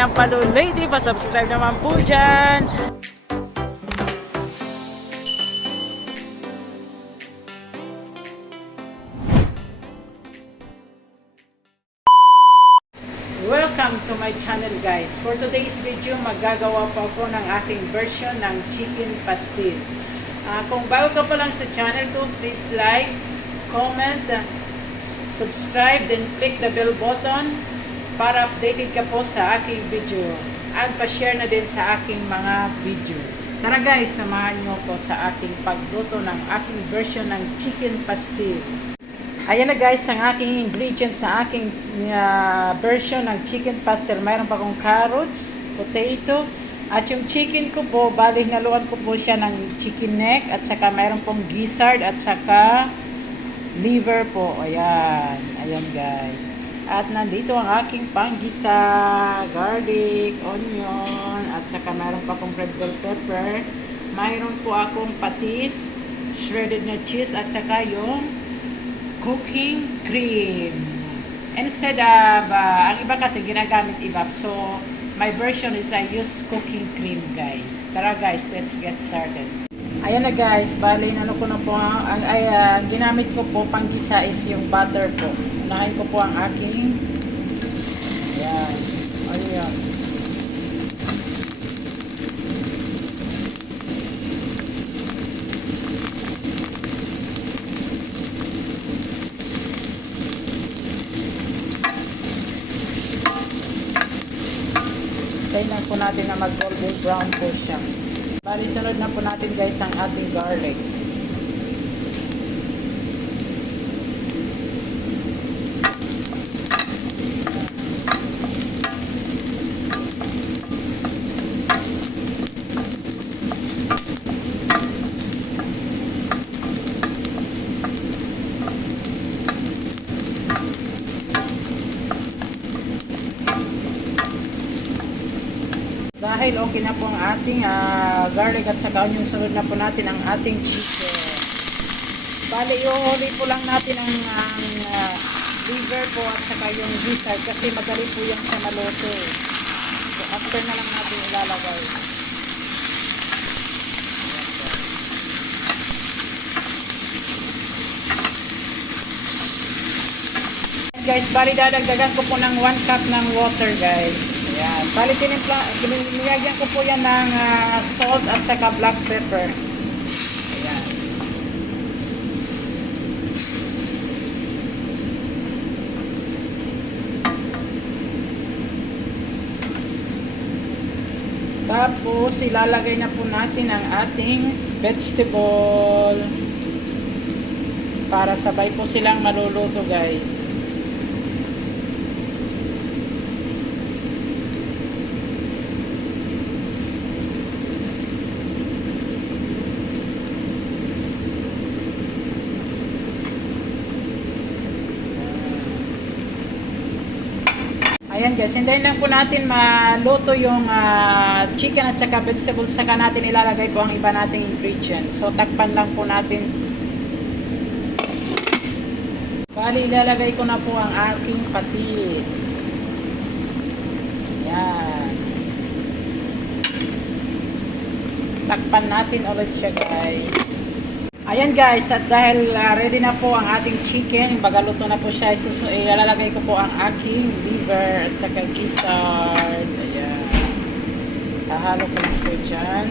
ng Palo Lady. Pa-subscribe naman po dyan. Welcome to my channel guys. For today's video, magagawa po ako ng aking version ng chicken pastil. Kung bago ka pa lang sa channel ko, please like, comment, subscribe, then click the bell button para updated ka po sa aking video. At pa-share na din sa aking mga videos. Tara guys, samahan nyo ko sa aking pagluto ng aking version ng chicken pastil. Ayan na guys, ang aking ingredients sa aking version ng chicken pastel. Mayroon pa akong carrots, potato, at yung chicken ko po, bali naluan ko po siya ng chicken neck, at saka mayroon pong gizzard, at saka liver po. Ayan, ayan guys. At nandito ang aking panggisa, garlic, onion, at saka mayroon pa akong red bell pepper. Mayroon po akong patis, shredded na cheese, at saka yung cooking cream. Instead of, ang iba kasi ginagamit iba. So, my version is I use cooking cream guys. Tara guys, let's get started. Ayan na guys, bali ano ko na po, ang ginamit ko po panggisa is yung butter po. Unahin ko po ang aking, ayan, ayan. Tingnan po natin na mag-golden brown po siya. Bali, sunod na po natin guys ang ating garlic. Dahil okay na po ang ating garlic at saka onion, sunod na po natin ang ating chicken. Bali, ihuli po lang natin ang liver po at saka yung gizzard kasi madali po yan sa maluto. So, after na lang natin ilalagay. Guys, bali dadagdagan ko po ng 1 cup ng water guys. Ayan. Bali nilagyan ko po yan ng salt at saka black pepper. Ayan. Tapos ilalagay na po natin ang ating vegetable para sabay po silang maluluto guys. Ayan guys, hintayin lang po natin maluto yung chicken at saka vegetables, saka natin ilalagay po ang iba nating ingredients. So takpan lang po natin. Bali, ilalagay ko na po ang aking patis. Ayan. Takpan natin ulit siya guys. Ayan guys, at dahil ready na po ang ating chicken, bagaluto na po siya, ilalagay ko po ang aking liver at saka gizzard. Ayan. Hahalo ko lang po dyan.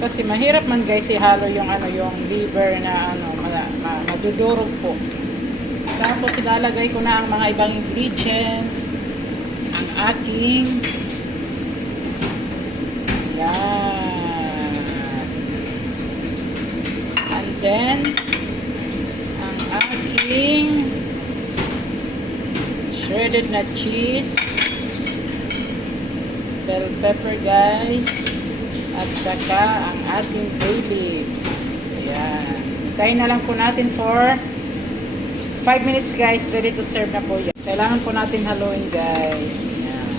Kasi mahirap man guys ihalo yung yung liver na madudurog po. Tapos ilalagay ko na ang mga ibang ingredients, ang aking, ayan. Then, ang aking shredded na cheese, bell pepper guys, at saka ang ating bay leaves. Ayan. Hintayin na lang po natin for 5 minutes guys. Ready to serve na po yan. Kailangan po natin haluin guys. Ayan.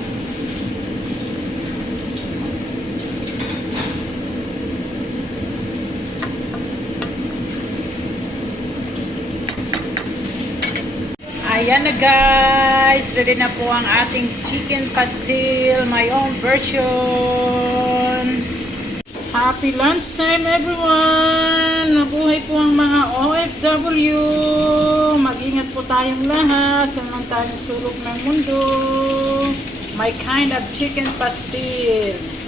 Ayan na guys, ready na po ang ating chicken pastil, my own version. Happy lunchtime everyone! Mabuhay po ang mga OFW! Mag-ingat po tayong lahat sa naman tayong sulok ng mundo. My kind of chicken pastil.